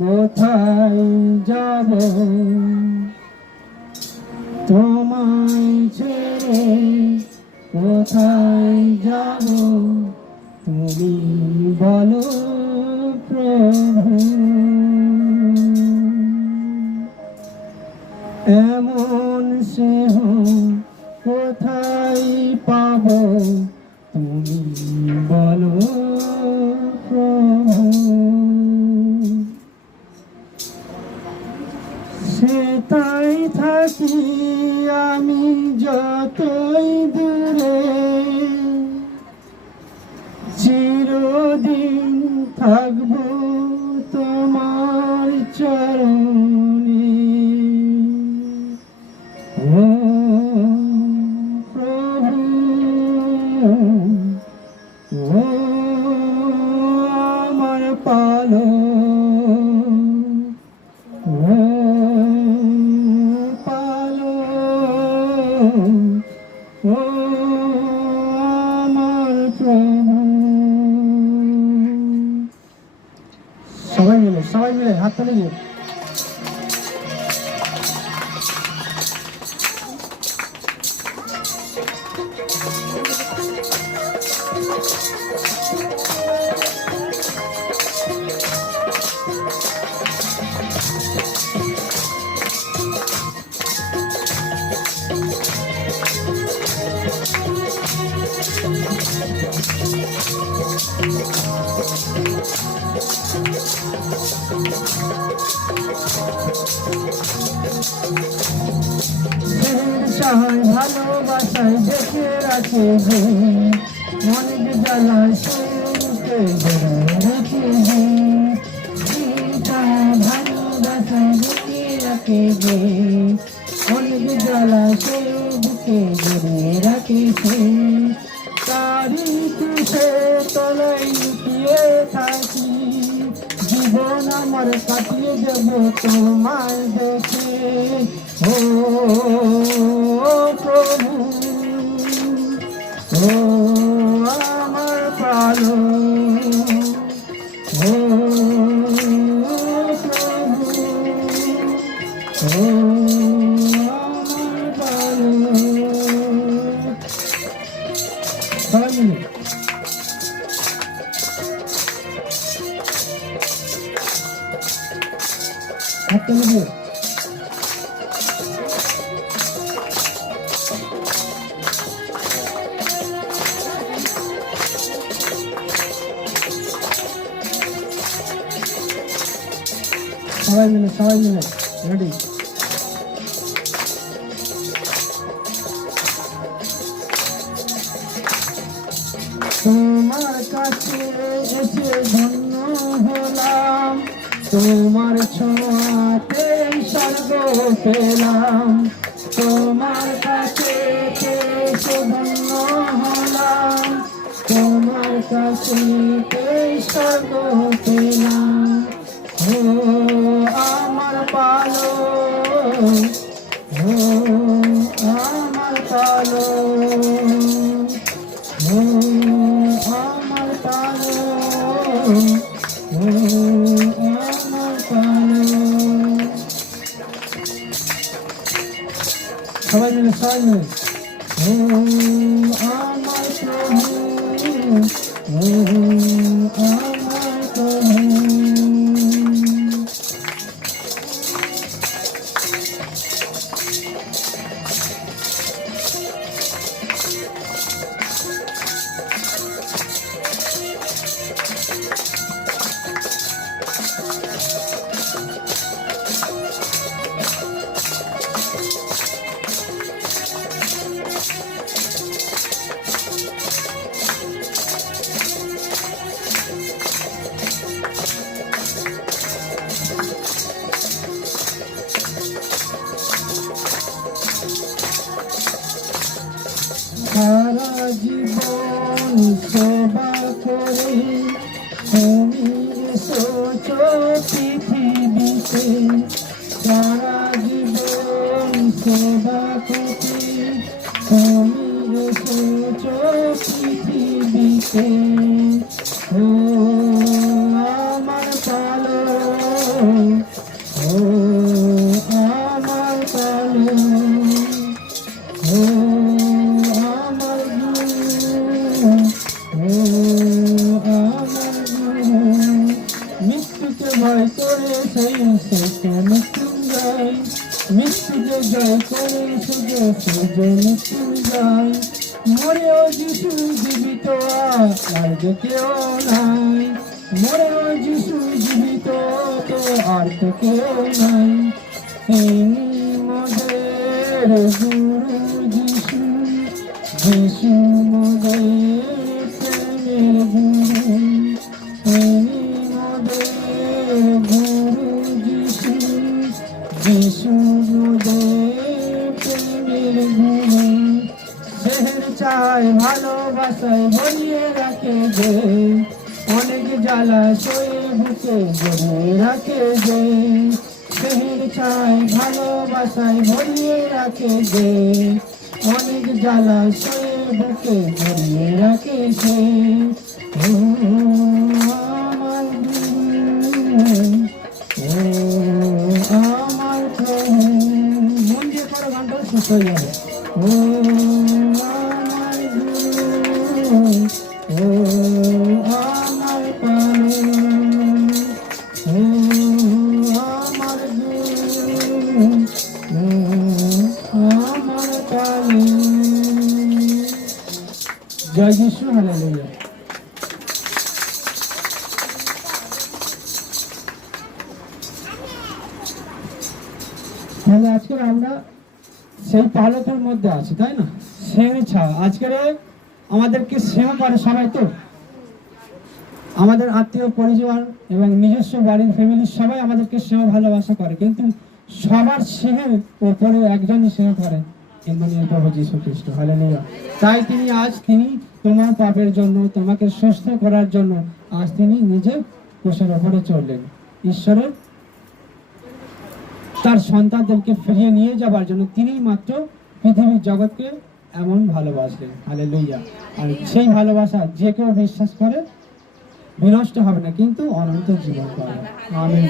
কোথায় যাব তোমায় ছেড়ে, কোথায় যাব তুমি বলো প্রভু। এমন স্নেহ কোথায় পাব তুমি বলো প্রভু। সে তাই থাকি আমি যতই দূরে, চিরদিন থাকবো তোমার চরণে। ও প্রভু, ও আমার পালক, ও পালক, ও আমার প্রভু। সবাই মিলে হাত তালি দিয়ে ভালোবাসায় দেখে রাখে যে মনের জ্বালা সুখে রেখে যে, ভালোবাসায় দেখে রাখে যে মনের জ্বালা সুখে রাখেছে। তারি তুষে তলায় লুকিয়ে থাকি, জীবন আমার কাটিয়ে দেব তোমায় দেখে। ও প্রভু, ও আমার পালক, ও প্রভু, ও আমার পালক। সবাই মিলে হাত তুলে দিয়ে সবাই মিলে রেডি। তোমার কাছে এসে ধন্য হলাম, তোমার ছোঁয়াতে স্বর্গ পেলাম। তোমার কাছে এসে ধন্য হলাম, তোমার কাছে স্বর্গ পেলাম। ও আমার পালক, ও আমার পালক, ও আমার পালক, ও আমার পালক। সবাই মিলে ও আমার প্রভু, ও আমার প্রভু। সারা জীবন সেবা করে তুমি এসেছো পৃথিবীতে, সারা জীবন সেবা করে তুমি এসেছো পৃথিবীতে। ও আমার পালক, সূর্য মৃত্যু যায়, মরেও যিশু জীবিত, আর যে কেউ নাই। মরেও যিশু জীবিত, তো আর তো কেউ নাই। তিনি মোদের গুরু যিশু, যিশু মোদের প্রেমের গুরু। তিনি মোদের গুরু যিশু, যিশু মোদের প্রেমের গুরু। সেহের চায় ভালোবাসায় ভরিয়ে রাখে যে, অনেক জ্বালা সয়ে বুকে জড়িয়ে রাখে যে। সেহের চায় ভালোবাসায় ভরিয়ে রাখে যে, অনেক জ্বালা সয়ে বুকে জড়িয়ে রাখে সে। ও আমার গুরু, ও আমার প্রভু। মন দিয়ে করো, গানটা সুস্থ হয়ে যাবে। ও আমার গুরু, ও আমার প্রাণ, ও আমার গুরু, ও আমার প্রাণ। জয় যিশু, হালেলুয়া। তাহলে আজকে আমরা সেই পালকের মধ্যে আছি, তাই না? স্নেহ ছাড়া আজকের আমাদেরকে স্নেহ করে সবাই, তো আমাদের আত্মীয় পরিজন এবং নিজস্ব বাড়ির ফ্যামিলির সবাই আমাদেরকে স্নেহ ভালোবাসা করে, কিন্তু সবার স্নেহের উপরে একজনই স্নেহ করেন, মানে প্রভু যীশু খ্রিস্ট। হালেলুয়া। তাই তিনি তোমার পাপের জন্য, তোমাকে সুস্থ করার জন্য আজ তিনি নিজে ক্রুশের উপরে চললেন, ঈশ্বরের তার সন্তানদেরকে ফিরিয়ে নিয়ে যাবার জন্য তিনি মাত্র পৃথিবীর জগৎকে এমন ভালোবাসলেন। হালেলুয়া। আর সেই ভালোবাসা যে কেউ বিশ্বাস করে বিনষ্ট হবে না, কিন্তু অনন্ত জীবন পাবে। আমিন।